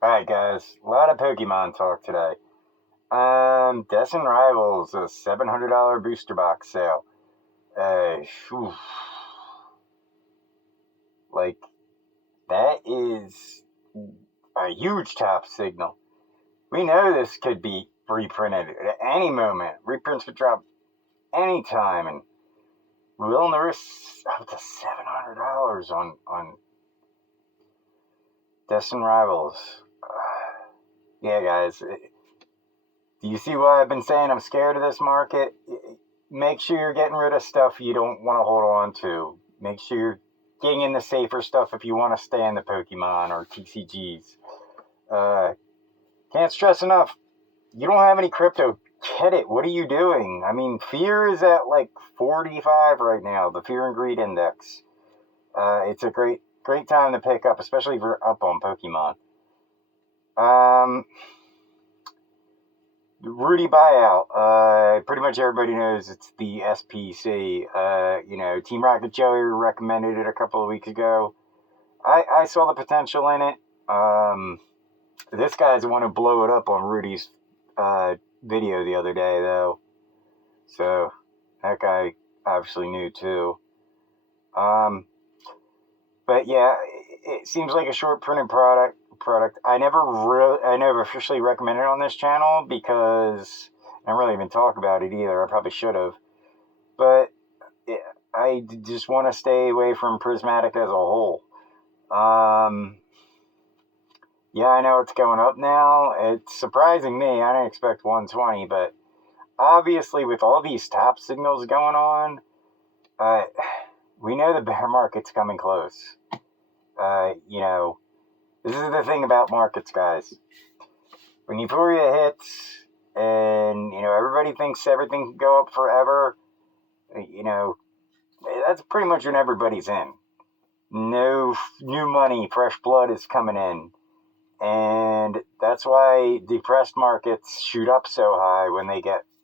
Alright guys, a lot of Pokemon talk today. Destined Rivals, a $700 booster box sale. Whew, like, that is a huge top signal. We know this could be reprinted at any moment. Reprints could drop anytime, and we're willing to risk up to $700 on Destined Rivals. Yeah, guys, do you see why I've been saying I'm scared of this market? Make sure you're getting rid of stuff you don't want to hold on to. Make sure you're getting in the safer stuff if you want to stay in the Pokemon or TCGs. Can't stress enough. You don't have any crypto. Get it. What are you doing? I mean, fear is at like 45 right now, the fear and greed index. It's a great time to pick up, especially if you're up on Pokemon. Rudy Buyout. Pretty much everybody knows it's the SPC. Team Rocket Joey recommended it a couple of weeks ago. I saw the potential in it. This guy's the one who blew it up on Rudy's video the other day, though. So that guy obviously knew too. But yeah, it seems like a short printed product. I never officially recommended it on this channel because I don't really even talk about it either. I probably should have, but I just want to stay away from Prismatic as a whole. Yeah, I know it's going up now. It's surprising me. I didn't expect 120, but obviously with all these top signals going on, we know the bear market's coming close. This is the thing about markets, guys. When euphoria hits and, everybody thinks everything can go up forever, that's pretty much when everybody's in. No new money, fresh blood is coming in. And that's why depressed markets shoot up so high when they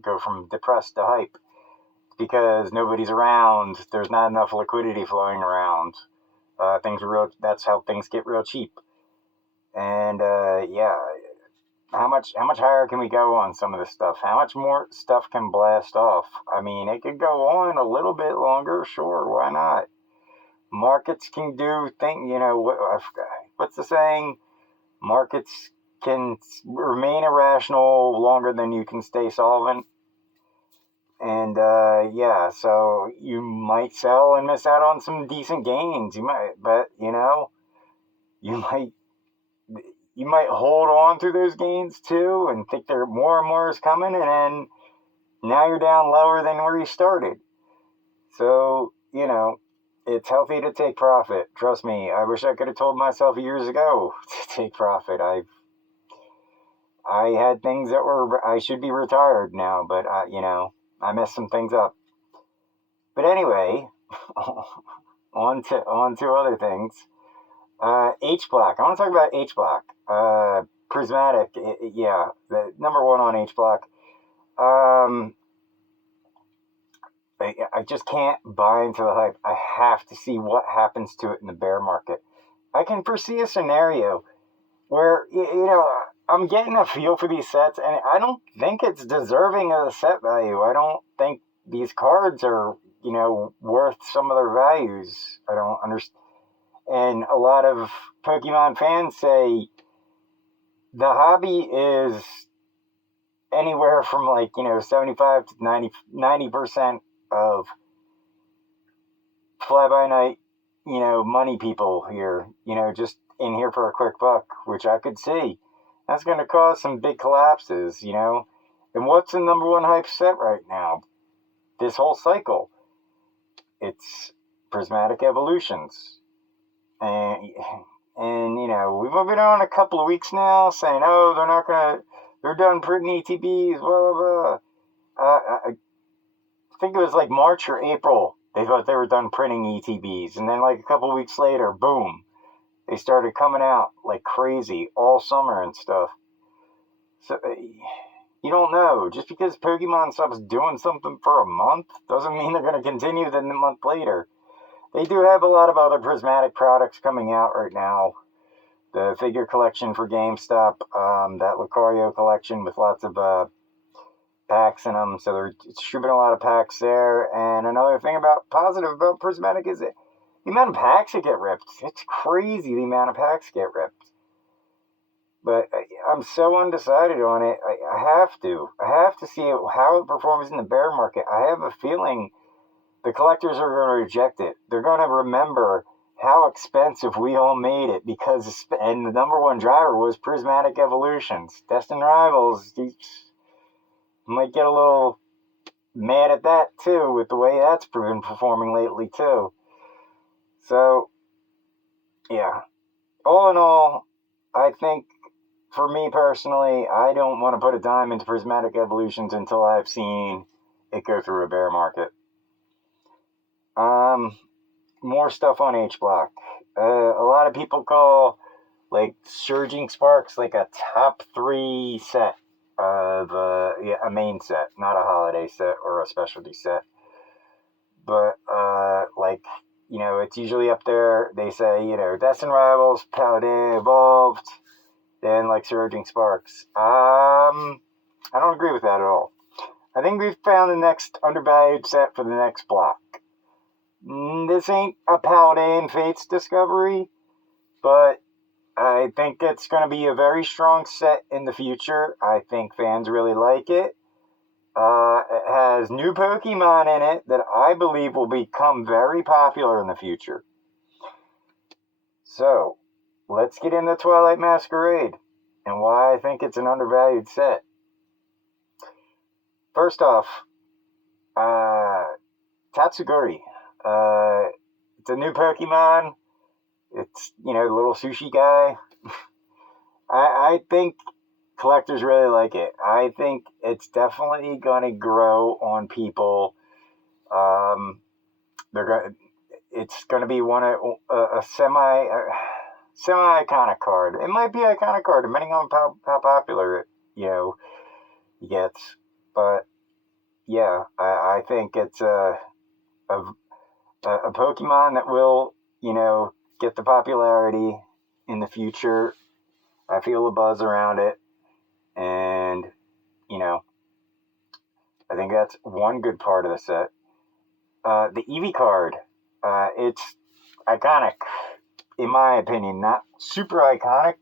go from depressed to hype. Because nobody's around, there's not enough liquidity flowing around. That's how things get real cheap. And how much higher can we go on some of this stuff? How much more stuff can blast off? I mean, it could go on a little bit longer, sure, why not? Markets can do things, what's the saying? Markets can remain irrational longer than you can stay solvent. And so you might sell and miss out on some decent gains. You might, but you might hold on to those gains too and think there more and more is coming, and then now you're down lower than where you started. So, it's healthy to take profit. Trust me, I wish I could have told myself years ago to take profit. I had things that I should be retired now, but I messed some things up. But anyway, on to other things. H-Block. I want to talk about H-Block. Prismatic, the number one on H-Block. I just can't buy into the hype. I have to see what happens to it in the bear market. I can foresee a scenario where, I'm getting a feel for these sets, and I don't think it's deserving of the set value. I don't think these cards are, worth some of their values. I don't understand. And a lot of Pokemon fans say the hobby is anywhere from 75 to 90% of fly-by-night, money people here, just in here for a quick buck, which I could see. That's going to cause some big collapses, And what's the number one hype set right now? This whole cycle. It's Prismatic Evolutions. And we've been on a couple of weeks now saying, they're done printing ETBs, blah, blah, blah. I think it was like March or April, they thought they were done printing ETBs. And then a couple of weeks later, boom, they started coming out like crazy all summer and stuff. So you don't know. Just because Pokemon stops doing something for a month doesn't mean they're going to continue the month later. They do have a lot of other Prismatic products coming out right now. the figure collection for GameStop, that Lucario collection with lots of packs in them. So they're distributing a lot of packs there. And another thing positive about Prismatic is the amount of packs that get ripped. It's crazy the amount of packs get ripped. But I'm so undecided on it. I have to see how it performs in the bear market. I have a feeling the collectors are going to reject it. They're going to remember how expensive we all made it and the number one driver was Prismatic Evolutions. Destined Rivals, might get a little mad at that too, with the way that's been performing lately too. So, yeah. All in all, I think, for me personally, I don't want to put a dime into Prismatic Evolutions until I've seen it go through a bear market. More stuff on H-Block. A lot of people call, like, Surging Sparks, like, a top 3 set of, a main set, not a holiday set or a specialty set. But, it's usually up there. They say, Destined Rivals, Paladin Evolved, then, like, Surging Sparks. I don't agree with that at all. I think we've found the next undervalued set for the next block. This ain't a Paladin Fates discovery, but I think it's going to be a very strong set in the future. I think fans really like it. It has new Pokemon in it that I believe will become very popular in the future. So, let's get into Twilight Masquerade and why I think it's an undervalued set. First off, Tatsuguri. It's a new Pokemon. It's, the little sushi guy. I think collectors really like it. I think it's definitely going to grow on people. It's going to be a semi-iconic card. It might be an iconic card, depending on how popular it, gets. But, yeah, I think it's a Pokemon that will, get the popularity in the future. I feel a buzz around it. And, I think that's one good part of the set. The Eevee card, it's iconic, in my opinion. Not super iconic.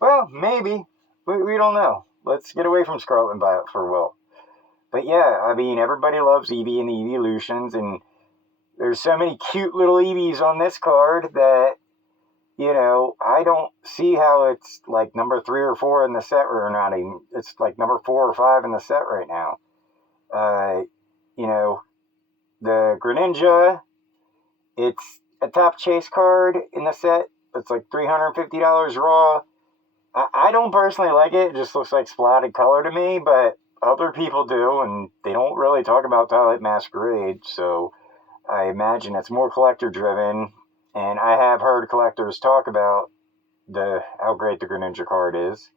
Well, maybe. We don't know. Let's get away from Scarlet and Violet for a while. But yeah, I mean, everybody loves Eevee and the Evolutions, and there's so many cute little Eevees on this card that, I don't see how it's like number 3 or 4 in the set, or not even. It's like number 4 or 5 in the set right now. The Greninja, it's a top chase card in the set. It's like $350 raw. I don't personally like it. It just looks like splatted color to me, but other people do, and they don't really talk about Twilight Masquerade, so I imagine it's more collector-driven, and I have heard collectors talk about how great the Greninja card is.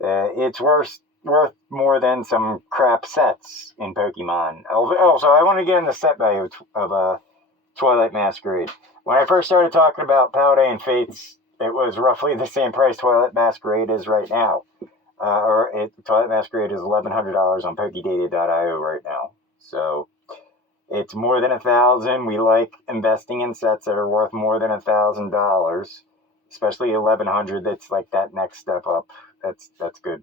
It's worth more than some crap sets in Pokemon. Also, I want to get in the set value of Twilight Masquerade. When I first started talking about Paladin Fates, it was roughly the same price Twilight Masquerade is right now. Twilight Masquerade is $1,100 on Pokedata.io right now. So it's more than $1,000. We like investing in sets that are worth more than $1,000, especially $1,100. That's like that next step up. That's good.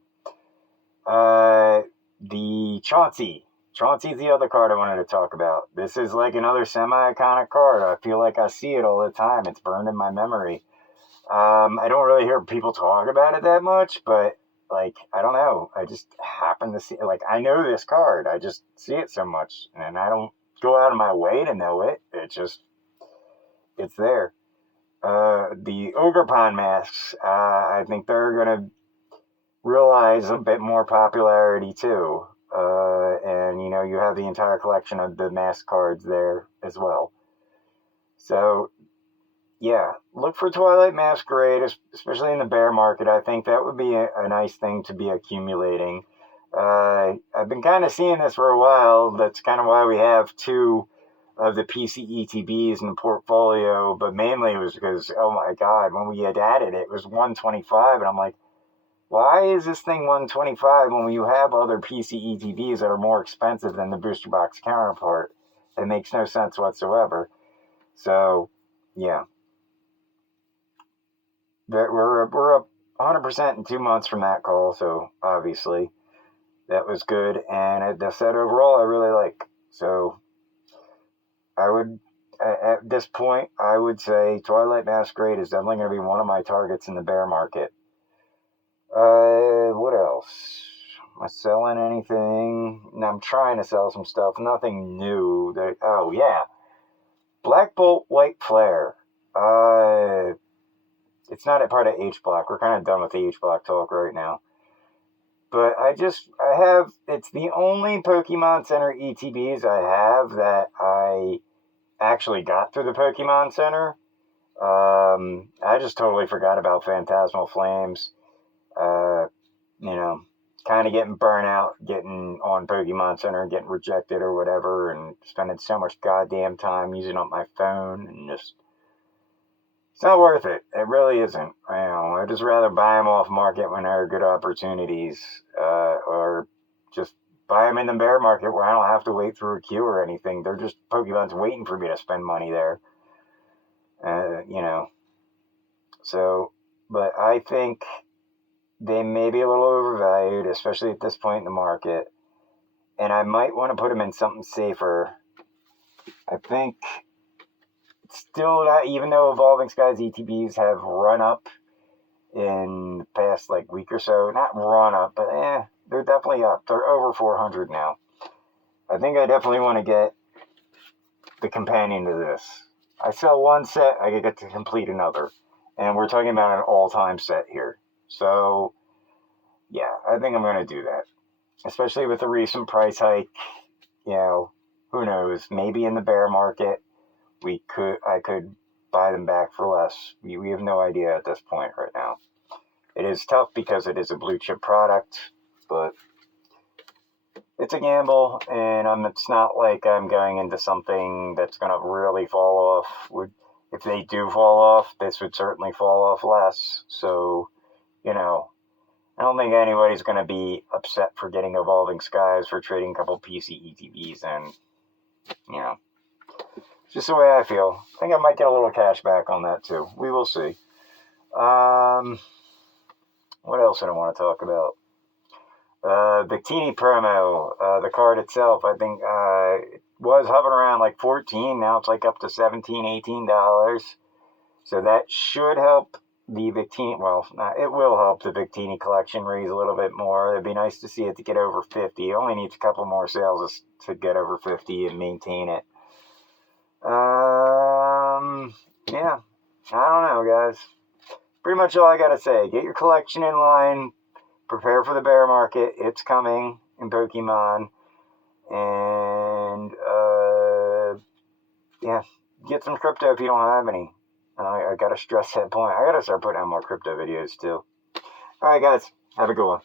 The Chauncey. Chauncey's the other card I wanted to talk about. This is like another semi-iconic card. I feel like I see it all the time. It's burned in my memory. I don't really hear people talk about it that much, but like, I don't know. I just happen to see it. Like, I know this card. I just see it so much, and I don't go out of my way to know it. It's there. The Ogerpon masks, I think they're going to realize a bit more popularity too. And, you have the entire collection of the mask cards there as well. So, yeah, look for Twilight Masquerade, especially in the bear market. I think that would be a nice thing to be accumulating. I've been kind of seeing this for a while. That's kind of why we have 2 of the PCETBs in the portfolio, but mainly it was because, oh my God, when we had added it, it was 125, and I'm like, why is this thing 125 when you have other PCETBs that are more expensive than the booster box counterpart? It makes no sense whatsoever. So, yeah. We're up 100% in 2 months from that call, so obviously that was good. And the set overall I really like. So I would, at this point, I would say Twilight Masquerade is definitely going to be one of my targets in the bear market. What else? Am I selling anything? No, I'm trying to sell some stuff. Nothing new. Oh, yeah. Black Bolt White Flare. It's not a part of H-Block. We're kind of done with the H-Block talk right now. But it's the only Pokemon Center ETBs I have that I actually got through the Pokemon Center. I just totally forgot about Phantasmal Flames. Kind of getting burnt out, getting on Pokemon Center, getting rejected or whatever, and spending so much goddamn time using up my phone, and just, it's not worth it. It really isn't. I'd just rather buy them off market when there are good opportunities, or just buy them in the bear market where I don't have to wait through a queue or anything. They're just Pokemon's waiting for me to spend money there. So, but I think they may be a little overvalued, especially at this point in the market. And I might want to put them in something safer. I think still not, even though Evolving Skies ETBs have run up in the past week or so, not run up, but they're definitely up. They're over 400 now. I think I definitely want to get the companion to this. I sell one set, I get to complete another. And we're talking about an all-time set here. So, yeah, I think I'm going to do that. Especially with the recent price hike. Who knows? Maybe in the bear market, I could buy them back for less. We have no idea at this point right now. It is tough because it is a blue chip product, but it's a gamble, and it's not like I'm going into something that's going to really fall off. If they do fall off, this would certainly fall off less. So, I don't think anybody's going to be upset for getting Evolving Skies for trading a couple PC ETBs, and, it's just the way I feel. I think I might get a little cash back on that too. We will see. What else did I want to talk about? Victini promo, the card itself, I think it was hovering around $14. Now it's up to $17, $18. So that should help the Victini. Well, it will help the Victini collection raise a little bit more. It'd be nice to see it to get over 50. It only needs a couple more sales to get over 50 and maintain it. Yeah, I don't know, guys. Pretty much all I gotta say. Get your collection in line. Prepare for the bear market. It's coming in Pokemon. And, get some crypto if you don't have any. I gotta stress that point. I gotta start putting out more crypto videos, too. Alright, guys. Have a good one.